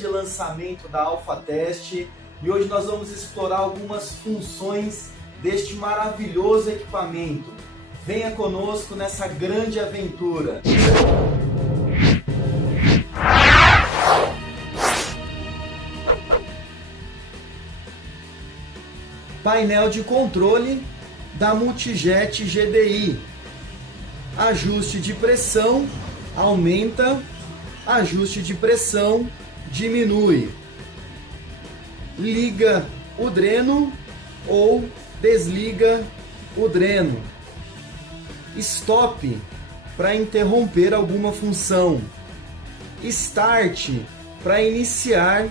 De lançamento da AlphaTest, e hoje nós vamos explorar algumas funções deste maravilhoso equipamento. Venha conosco nessa grande aventura. Painel de controle da Multijet GDI. Ajuste de pressão aumenta, ajuste de pressão diminui. Liga o dreno ou desliga o dreno. Stop para interromper alguma função. Start para iniciar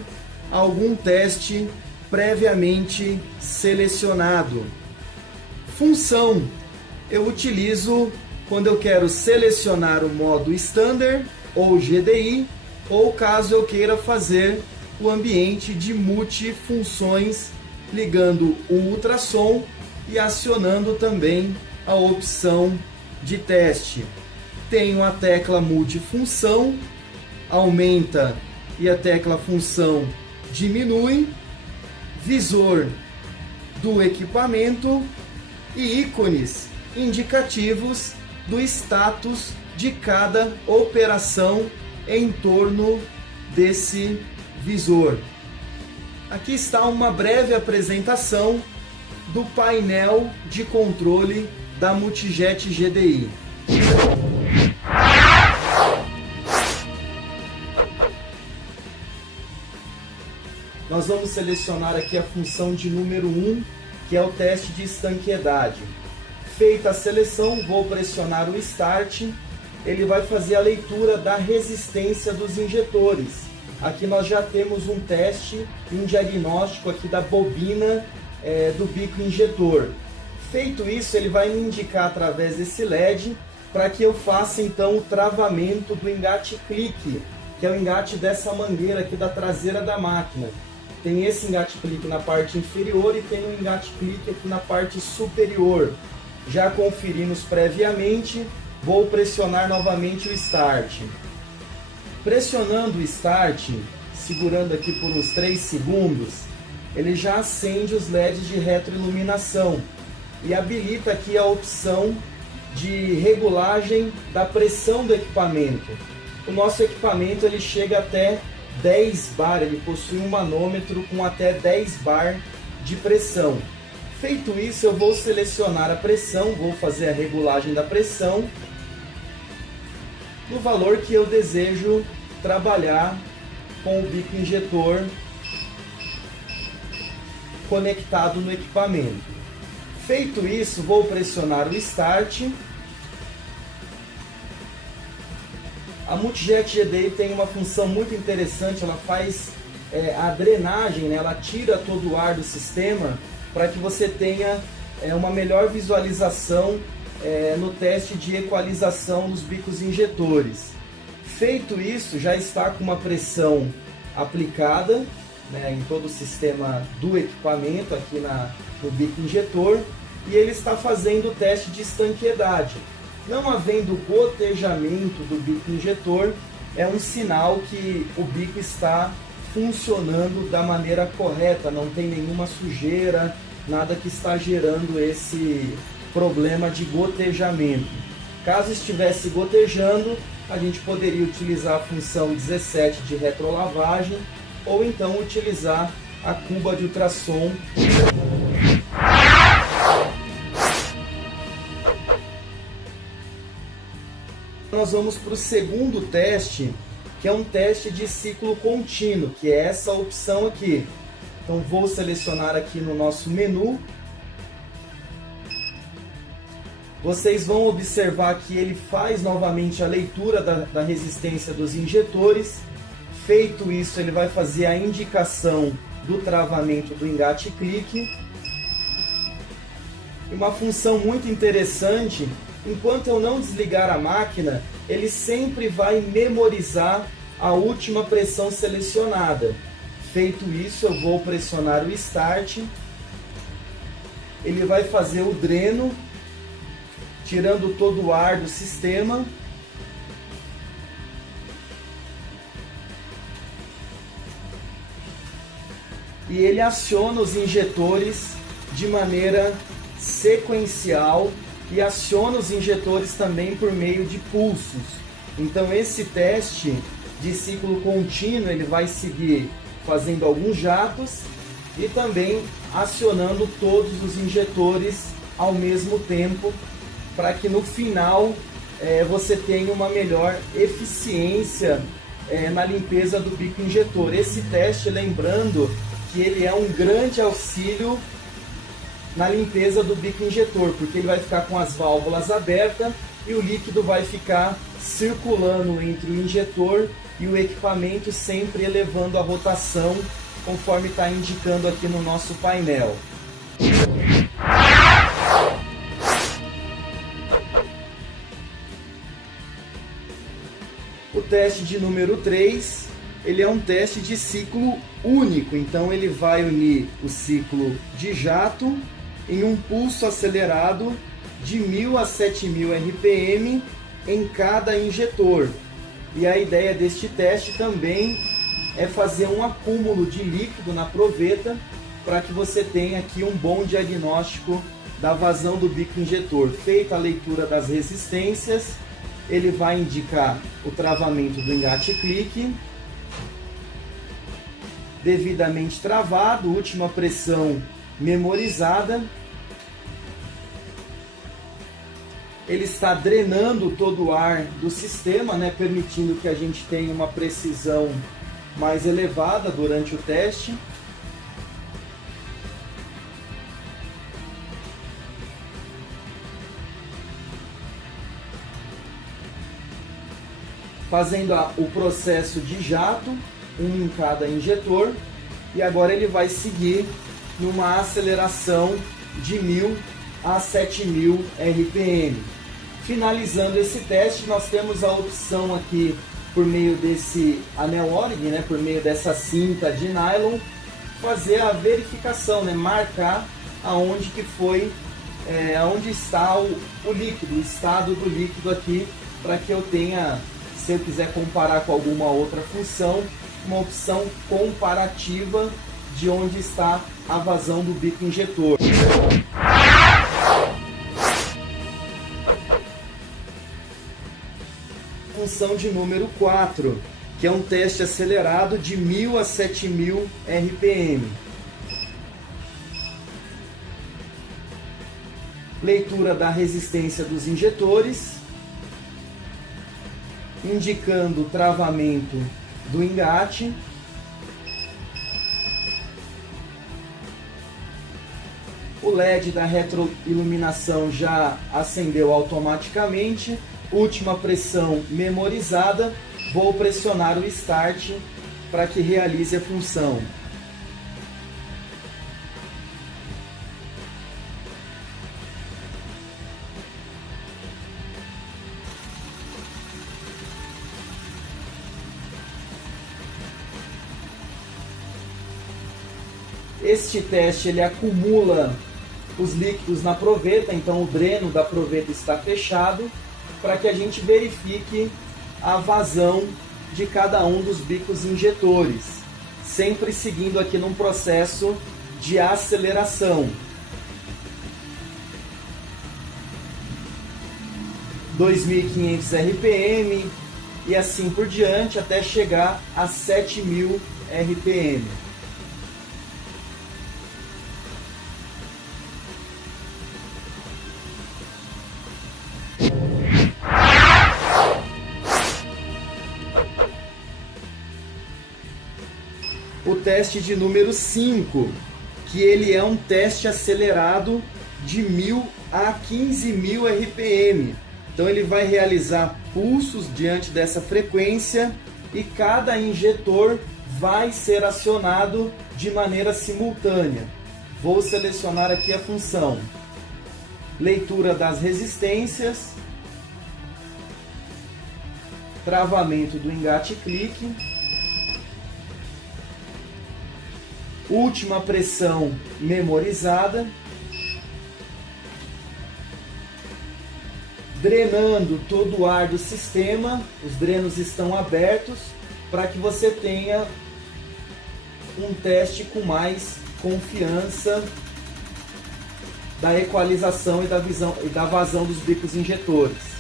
algum teste previamente selecionado. Função eu utilizo quando eu quero selecionar o modo Standard ou GDI, ou caso eu queira fazer o ambiente de multifunções, ligando o ultrassom e acionando também a opção de teste. Tenho a tecla multifunção, aumenta, e a tecla função diminui, visor do equipamento e ícones indicativos do status de cada operação em torno desse visor. Aqui está uma breve apresentação do painel de controle da Multijet GDI. Nós vamos selecionar aqui a função de número 1, que é o teste de estanqueidade. Feita a seleção, vou pressionar o Start. Ele vai fazer a leitura da resistência dos injetores. Aqui nós já temos um teste e um diagnóstico aqui da bobina do bico injetor. Feito isso, ele vai me indicar através desse LED para que eu faça então o travamento do engate clique, que é o engate dessa mangueira aqui da traseira da máquina. Tem esse engate clique na parte inferior e tem um engate clique aqui na parte superior. Já conferimos previamente. Vou pressionar novamente o Start. Pressionando o Start, segurando aqui por uns 3 segundos, ele já acende os LEDs de retroiluminação e habilita aqui a opção de regulagem da pressão do equipamento. O nosso equipamento ele chega até 10 bar, ele possui um manômetro com até 10 bar de pressão. Feito isso, eu vou selecionar a pressão, vou fazer a regulagem da pressão no valor que eu desejo trabalhar com o bico injetor conectado no equipamento. Feito isso, vou pressionar o Start. A Multijet GDI tem uma função muito interessante, ela faz a drenagem, né? Ela tira todo o ar do sistema para que você tenha uma melhor visualização no teste de equalização dos bicos injetores. Feito isso, já está com uma pressão aplicada, né, em todo o sistema do equipamento, aqui no bico injetor, e ele está fazendo o teste de estanqueidade. Não havendo gotejamento do bico injetor, é um sinal que o bico está funcionando da maneira correta, não tem nenhuma sujeira, nada que está gerando esse problema de gotejamento. Caso estivesse gotejando, a gente poderia utilizar a função 17 de retrolavagem ou então utilizar a cuba de ultrassom. Nós vamos para o segundo teste, que é um teste de ciclo contínuo, que é essa opção aqui. Então vou selecionar aqui no nosso menu. Vocês vão observar que ele faz novamente a leitura da resistência dos injetores. Feito isso, ele vai fazer a indicação do travamento do engate clique. E uma função muito interessante, enquanto eu não desligar a máquina, ele sempre vai memorizar a última pressão selecionada. Feito isso, eu vou pressionar o Start. Ele vai fazer o dreno, tirando todo o ar do sistema. E ele aciona os injetores de maneira sequencial e aciona os injetores também por meio de pulsos. Então esse teste de ciclo contínuo ele vai seguir fazendo alguns jatos e também acionando todos os injetores ao mesmo tempo, para que no final você tenha uma melhor eficiência na limpeza do bico injetor. Esse teste, lembrando que ele é um grande auxílio na limpeza do bico injetor, porque ele vai ficar com as válvulas abertas e o líquido vai ficar circulando entre o injetor e o equipamento, sempre elevando a rotação, conforme está indicando aqui no nosso painel. O teste de número 3, ele é um teste de ciclo único, então ele vai unir o ciclo de jato em um pulso acelerado de 1000 a 7000 RPM em cada injetor. E a ideia deste teste também é fazer um acúmulo de líquido na proveta, para que você tenha aqui um bom diagnóstico da vazão do bico injetor. Feita a leitura das resistências, ele vai indicar o travamento do engate clique, devidamente travado, última pressão memorizada. Ele está drenando todo o ar do sistema, permitindo que a gente tenha uma precisão mais elevada durante o teste. Fazendo o processo de jato, um em cada injetor, e agora ele vai seguir numa aceleração de 1000 a 7000 RPM. Finalizando esse teste, nós temos a opção aqui, por meio desse anel Orig, por meio dessa cinta de nylon, fazer a verificação, marcar aonde que foi, aonde está o líquido, o estado do líquido aqui, para que eu tenha, se eu quiser comparar com alguma outra função, uma opção comparativa de onde está a vazão do bico injetor. Função de número 4, que é um teste acelerado de 1000 a 7000 RPM. Leitura da resistência dos injetores, indicando o travamento do engate. O LED da retroiluminação já acendeu automaticamente. Última pressão memorizada. Vou pressionar o Start para que realize a função. Este teste ele acumula os líquidos na proveta, então o dreno da proveta está fechado, para que a gente verifique a vazão de cada um dos bicos injetores, sempre seguindo aqui num processo de aceleração. 2.500 RPM e assim por diante até chegar a 7.000 RPM. O teste de número 5, que ele é um teste acelerado de 1000 a 15.000 RPM. Então ele vai realizar pulsos diante dessa frequência e cada injetor vai ser acionado de maneira simultânea. Vou selecionar aqui a função leitura das resistências, travamento do engate-clique, última pressão memorizada, drenando todo o ar do sistema. Os drenos estão abertos para que você tenha um teste com mais confiança da equalização e da vazão dos bicos injetores.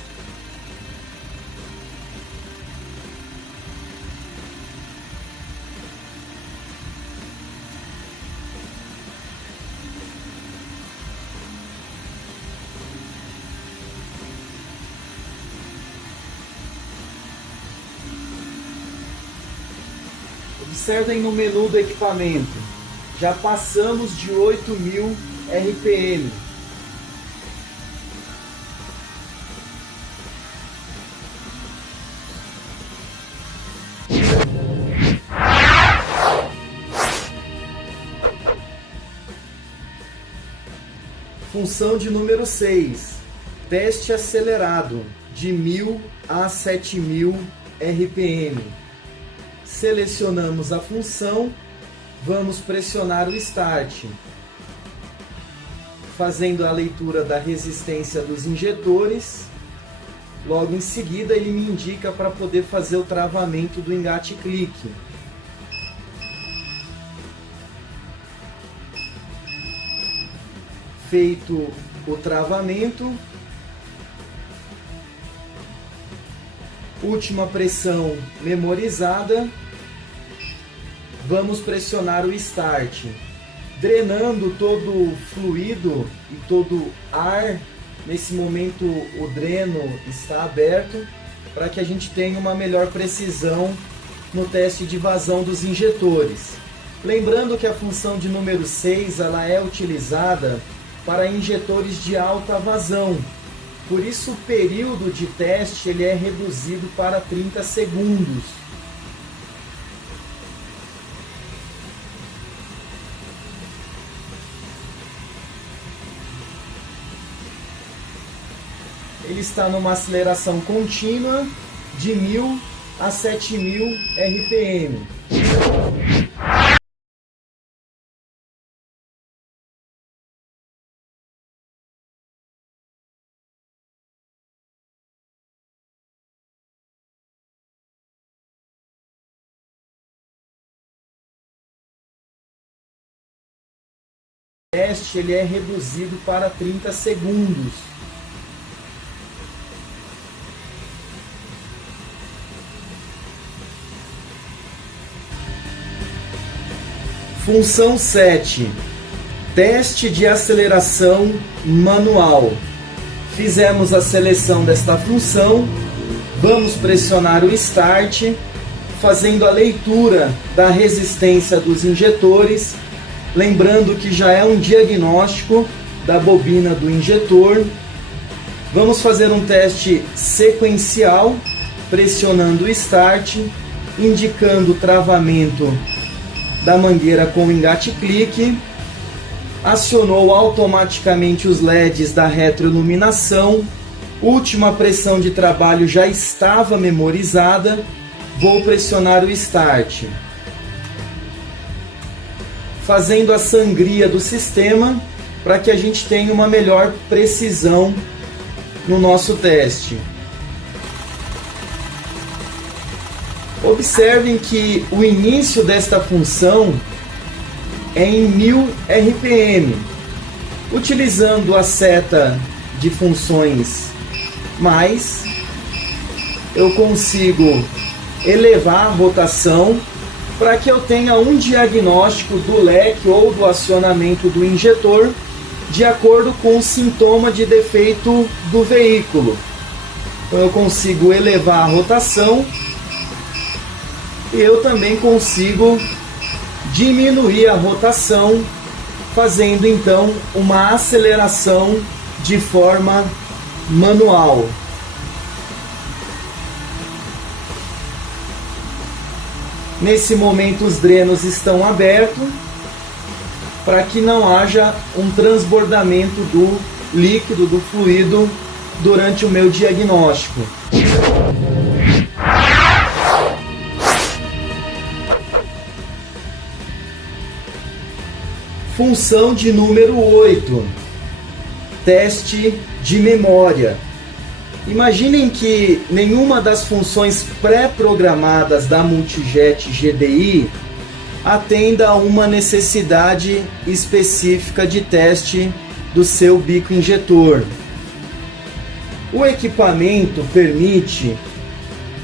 Observem no menu do equipamento, já passamos de 8.000 RPM. Função de número 6, teste acelerado de 1.000 a 7.000 RPM. Selecionamos a função, vamos pressionar o Start, fazendo a leitura da resistência dos injetores. Logo em seguida ele me indica para poder fazer o travamento do engate-clique. Feito o travamento, última pressão memorizada, vamos pressionar o Start, drenando todo o fluido e todo ar. Nesse momento o dreno está aberto para que a gente tenha uma melhor precisão no teste de vazão dos injetores. Lembrando que a função de número 6 ela é utilizada para injetores de alta vazão. Por isso o período de teste ele é reduzido para 30 segundos. Ele está numa aceleração contínua de 1.000 a 7.000 RPM. O teste ele é reduzido para 30 segundos. Função 7, teste de aceleração manual. Fizemos a seleção desta função, vamos pressionar o Start, fazendo a leitura da resistência dos injetores, lembrando que já é um diagnóstico da bobina do injetor. Vamos fazer um teste sequencial, pressionando o Start, indicando o travamento da mangueira com o engate-clique, acionou automaticamente os LEDs da retroiluminação, última pressão de trabalho já estava memorizada, vou pressionar o Start. Fazendo a sangria do sistema para que a gente tenha uma melhor precisão no nosso teste. Observem que o início desta função é em 1000 RPM. Utilizando a seta de funções mais, eu consigo elevar a rotação para que eu tenha um diagnóstico do leque ou do acionamento do injetor de acordo com o sintoma de defeito do veículo. Então eu consigo elevar a rotação e eu também consigo diminuir a rotação, fazendo então uma aceleração de forma manual. Nesse momento os drenos estão abertos para que não haja um transbordamento do líquido, do fluido durante o meu diagnóstico. Função de número 8, teste de memória. Imaginem que nenhuma das funções pré-programadas da Multijet GDI atenda a uma necessidade específica de teste do seu bico injetor. O equipamento permite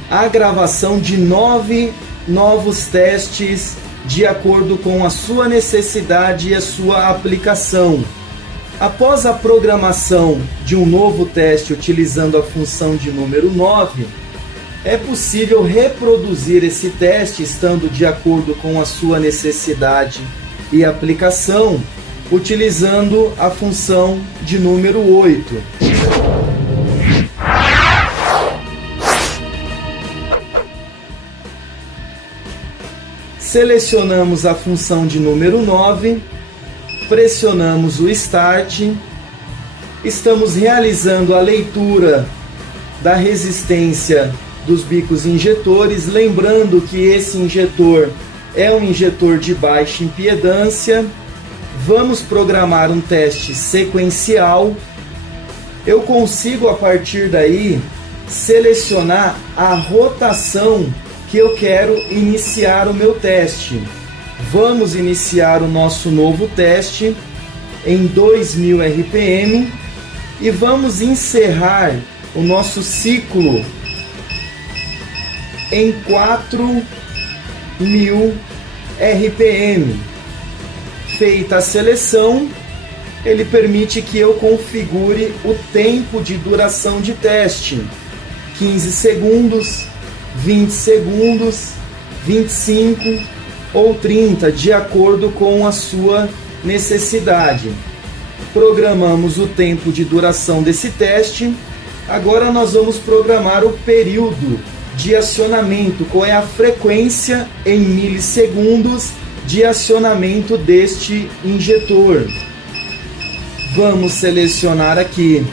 a gravação de 9 novos testes de acordo com a sua necessidade e a sua aplicação. Após a programação de um novo teste utilizando a função de número 9, é possível reproduzir esse teste estando de acordo com a sua necessidade e aplicação, utilizando a função de número 8. Selecionamos a função de número 9, pressionamos o Start, estamos realizando a leitura da resistência dos bicos injetores, lembrando que esse injetor é um injetor de baixa impedância. Vamos programar um teste sequencial. Eu consigo a partir daí selecionar a rotação que eu quero iniciar o meu teste. Vamos iniciar o nosso novo teste em 2000 RPM e vamos encerrar o nosso ciclo em 4000 RPM. Feita a seleção, ele permite que eu configure o tempo de duração de teste: 15 segundos, 20 segundos, 25 ou 30, de acordo com a sua necessidade. Programamos o tempo de duração desse teste. Agora nós vamos programar o período de acionamento, qual é a frequência em milissegundos de acionamento deste injetor. Vamos selecionar aqui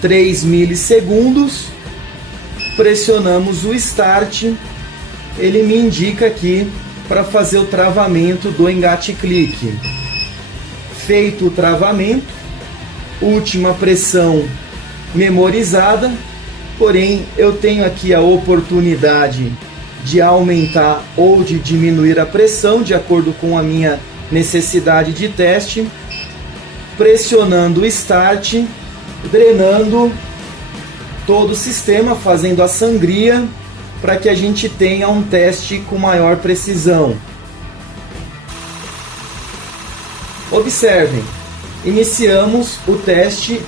3 milissegundos. Pressionamos o Start, ele me indica aqui para fazer o travamento do engate-clique. Feito o travamento, última pressão memorizada, porém eu tenho aqui a oportunidade de aumentar ou de diminuir a pressão de acordo com a minha necessidade de teste. Pressionando o Start, drenando todo o sistema, fazendo a sangria para que a gente tenha um teste com maior precisão. Observem, iniciamos o teste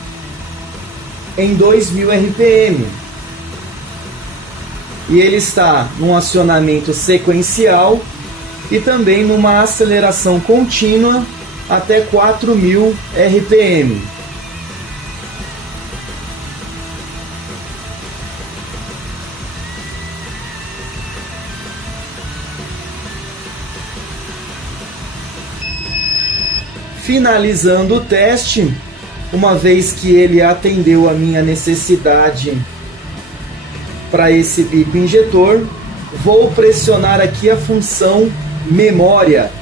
em 2000 RPM e ele está num acionamento sequencial e também numa aceleração contínua até 4000 RPM. Finalizando o teste, uma vez que ele atendeu a minha necessidade para esse bico injetor, vou pressionar aqui a função memória.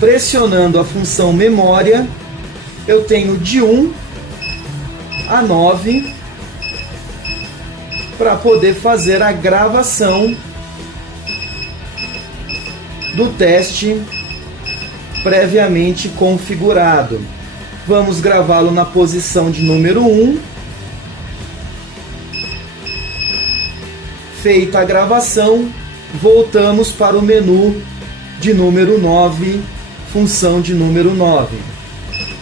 Pressionando a função memória, eu tenho de 1 a 9 para poder fazer a gravação do teste previamente configurado. Vamos gravá-lo na posição de número 1. Feita a gravação, voltamos para o menu de número 9, função de número 9.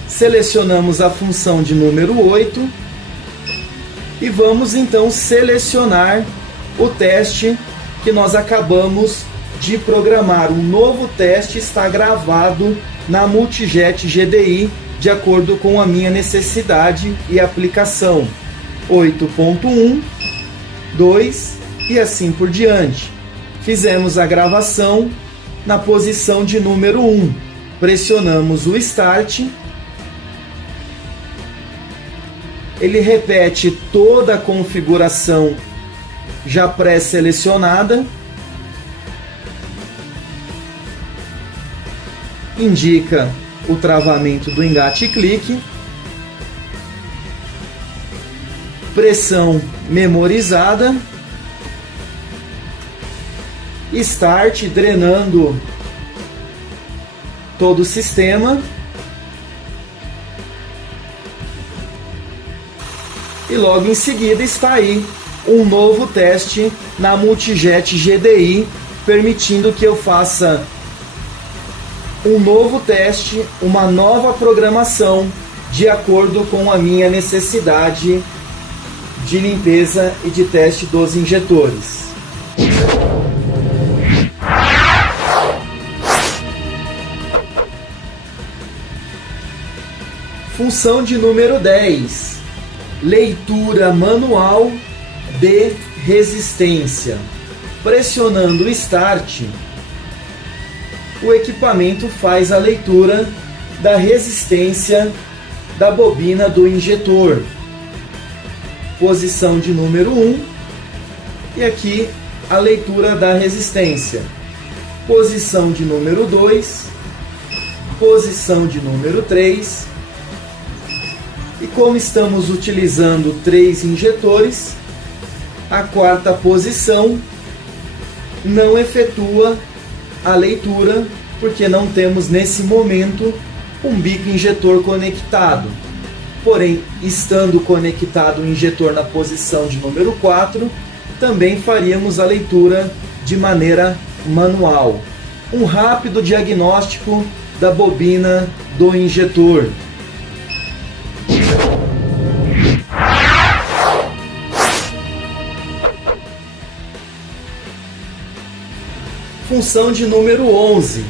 Selecionamos a função de número 8 e vamos então selecionar o teste que nós acabamos de programar. Um novo teste está gravado na Multijet GDI de acordo com a minha necessidade e aplicação. 8.1, 2 e assim por diante. Fizemos a gravação na posição de número 1. Pressionamos o Start. Ele repete toda a configuração já pré-selecionada. Indica o travamento do engate e clique. Pressão memorizada. Start, drenando todo o sistema. E logo em seguida está aí um novo teste na Multijet GDI, permitindo que eu faça um novo teste, uma nova programação de acordo com a minha necessidade de limpeza e de teste dos injetores. Função de número 10. Leitura manual de resistência. Pressionando o Start, o equipamento faz a leitura da resistência da bobina do injetor. Posição de número 1 e aqui a leitura da resistência. Posição de número 2, posição de número 3. E como estamos utilizando 3 injetores, a quarta posição não efetua a leitura, porque não temos nesse momento um bico injetor conectado. Porém, estando conectado o injetor na posição de número 4, também faríamos a leitura de maneira manual. Um rápido diagnóstico da bobina do injetor. Função de número 11.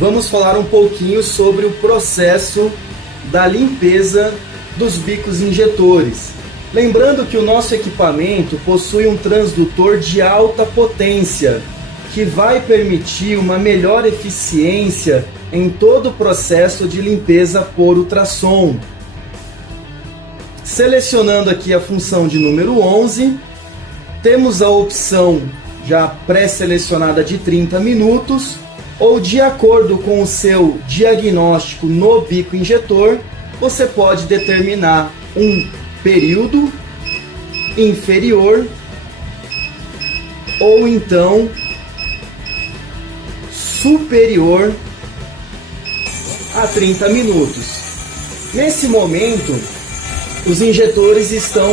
Vamos falar um pouquinho sobre o processo da limpeza dos bicos injetores. Lembrando que o nosso equipamento possui um transdutor de alta potência, que vai permitir uma melhor eficiência em todo o processo de limpeza por ultrassom. Selecionando aqui a função de número 11, temos a opção já pré-selecionada de 30 minutos, ou de acordo com o seu diagnóstico no bico injetor, você pode determinar um período inferior ou então superior a 30 minutos. Nesse momento, os injetores estão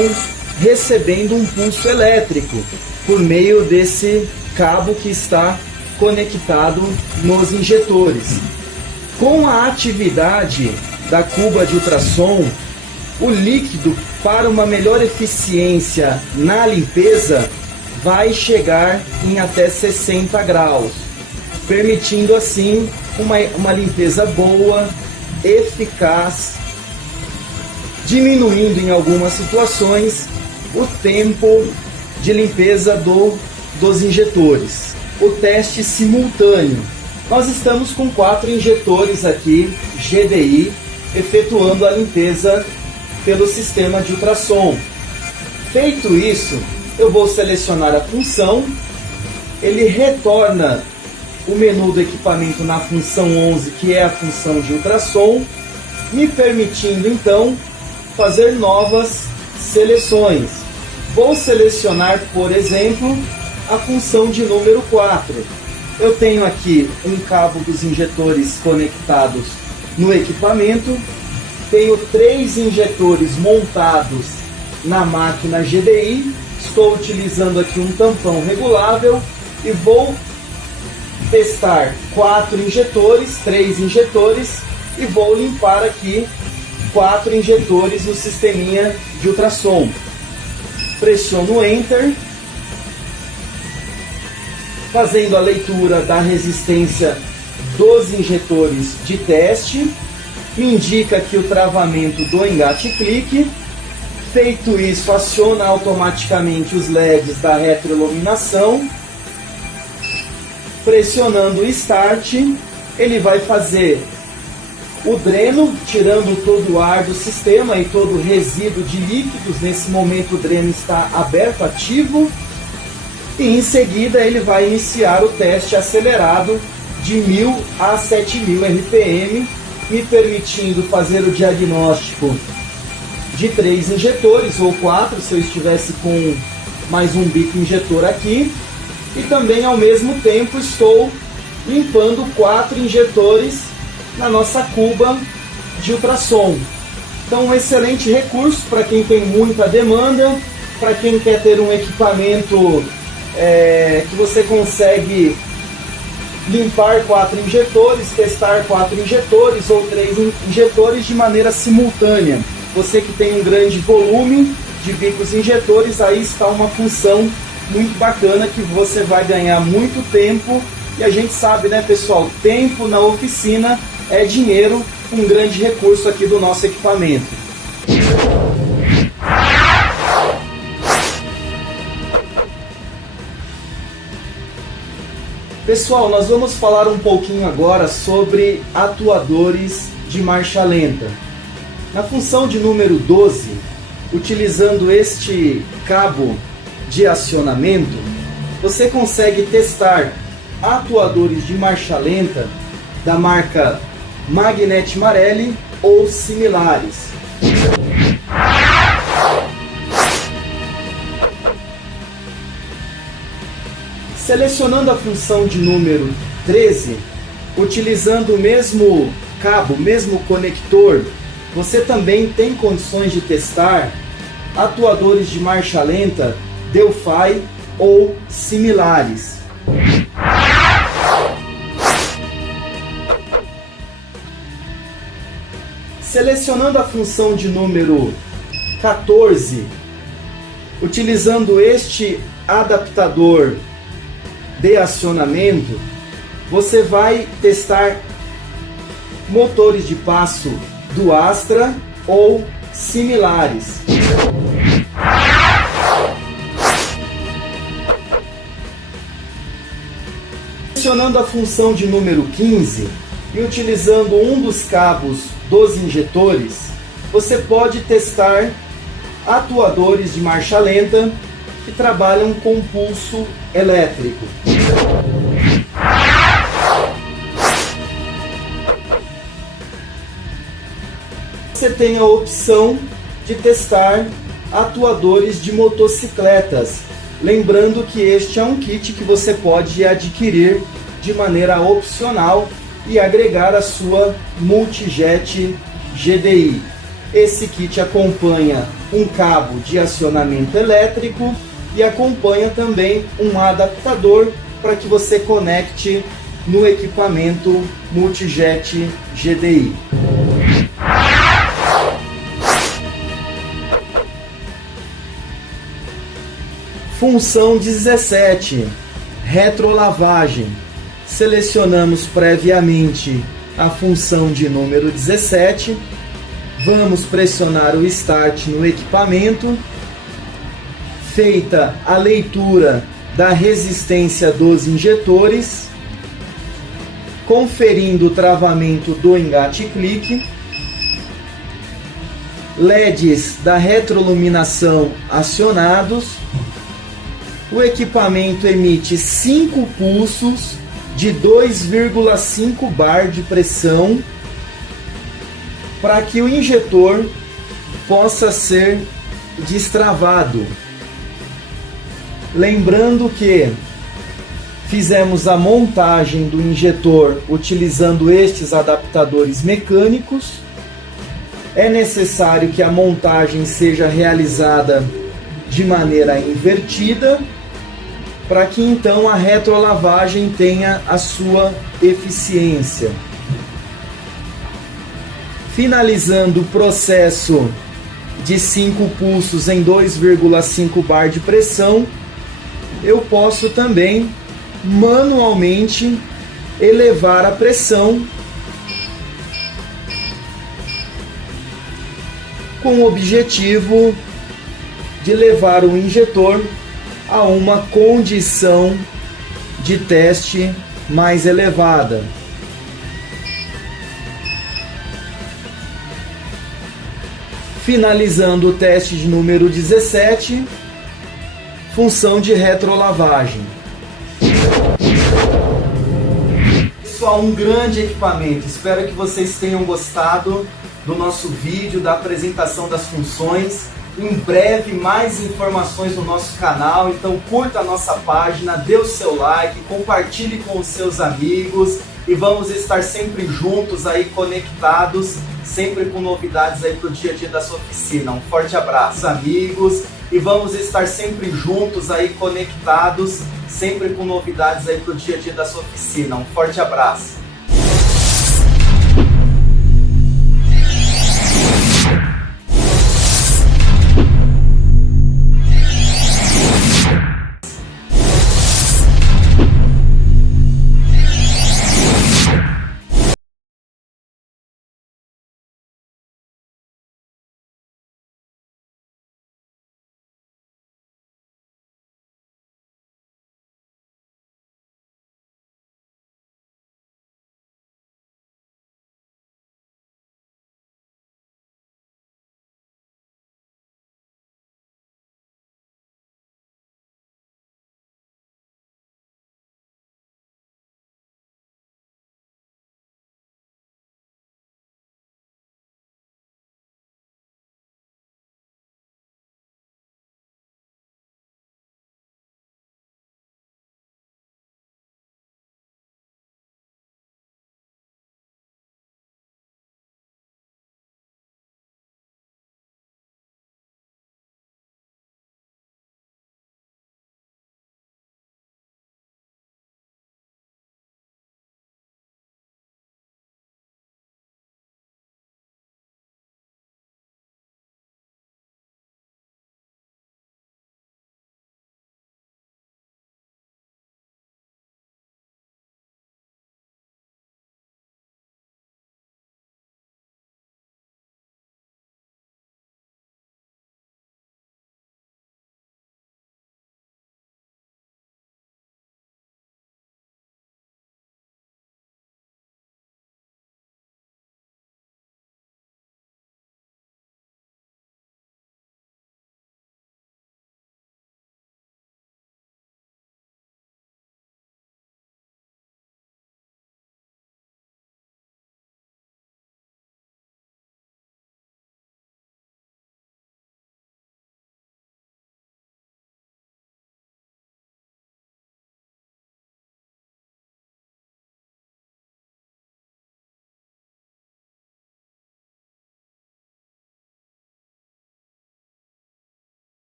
recebendo um pulso elétrico por meio desse cabo que está conectado nos injetores. Com a atividade da cuba de ultrassom, o líquido, para uma melhor eficiência na limpeza, vai chegar em até 60 graus, permitindo assim uma limpeza boa, eficaz, diminuindo em algumas situações o tempo de limpeza dos injetores. O teste simultâneo. Nós estamos com 4 injetores aqui, GDI, efetuando a limpeza pelo sistema de ultrassom. Feito isso, eu vou selecionar a função, ele retorna o menu do equipamento na função 11, que é a função de ultrassom, me permitindo então fazer novas seleções. Vou selecionar, por exemplo, a função de número 4. Eu tenho aqui um cabo dos injetores conectados no equipamento, tenho 3 injetores montados na máquina GDI, estou utilizando aqui um tampão regulável e vou testar 3 injetores e vou limpar aqui 4 injetores no sisteminha de ultrassom. Pressiono Enter, fazendo a leitura da resistência dos injetores de teste, me indica aqui o travamento do engate clique, Feito isso, aciona automaticamente os LEDs da retroiluminação. Pressionando o Start, ele vai fazer o dreno, tirando todo o ar do sistema e todo o resíduo de líquidos. Nesse momento o dreno está aberto, ativo. E em seguida ele vai iniciar o teste acelerado de 1000 a 7000 RPM, me permitindo fazer o diagnóstico de 3 injetores, ou 4 se eu estivesse com mais um bico injetor aqui. E também ao mesmo tempo estou limpando 4 injetores na nossa cuba de ultrassom. Então um excelente recurso para quem tem muita demanda, para quem quer ter um equipamento que você consegue limpar 4 injetores, testar 4 injetores ou 3 injetores de maneira simultânea. Você que tem um grande volume de bicos injetores, aí está uma função muito bacana que você vai ganhar muito tempo. E a gente sabe, né, pessoal, tempo na oficina é dinheiro, um grande recurso aqui do nosso equipamento. Pessoal, nós vamos falar um pouquinho agora sobre atuadores de marcha lenta. Na função de número 12, utilizando este cabo de acionamento, você consegue testar atuadores de marcha lenta da marca Magneti Marelli ou similares. Selecionando a função de número 13, utilizando o mesmo cabo, mesmo conector, você também tem condições de testar atuadores de marcha lenta Delphi ou similares. Selecionando a função de número 14, utilizando este adaptador de acionamento, você vai testar motores de passo do Astra ou similares. Selecionando a função de número 15 e utilizando um dos cabos dos injetores, você pode testar atuadores de marcha lenta que trabalham com pulso elétrico. Você tem a opção de testar atuadores de motocicletas, lembrando que este é um kit que você pode adquirir de maneira opcional e agregar a sua Multijet GDI. Esse kit acompanha um cabo de acionamento elétrico e acompanha também um adaptador para que você conecte no equipamento Multijet GDI. Função 17, retrolavagem. Selecionamos previamente a função de número 17, vamos pressionar o Start no equipamento. Feita a leitura da resistência dos injetores, conferindo o travamento do engate-clique, LEDs da retroiluminação acionados, o equipamento emite 5 pulsos de 2,5 bar de pressão para que o injetor possa ser destravado. Lembrando que fizemos a montagem do injetor utilizando estes adaptadores mecânicos. É necessário que a montagem seja realizada de maneira invertida, para que então a retrolavagem tenha a sua eficiência. Finalizando o processo de 5 pulsos em 2,5 bar de pressão, eu posso também manualmente elevar a pressão com o objetivo de levar o injetor a uma condição de teste mais elevada. Finalizando o teste de número 17, função de retrolavagem. Pessoal, um grande equipamento. Espero que vocês tenham gostado do nosso vídeo, da apresentação das funções. Em breve, mais informações no nosso canal. Então curta a nossa página, dê o seu like, compartilhe com os seus amigos e vamos estar sempre juntos aí, conectados, sempre com novidades aí para o dia a dia da sua oficina. Um forte abraço, amigos, e vamos estar sempre juntos aí, conectados, sempre com novidades aí para o dia a dia da sua oficina. Um forte abraço.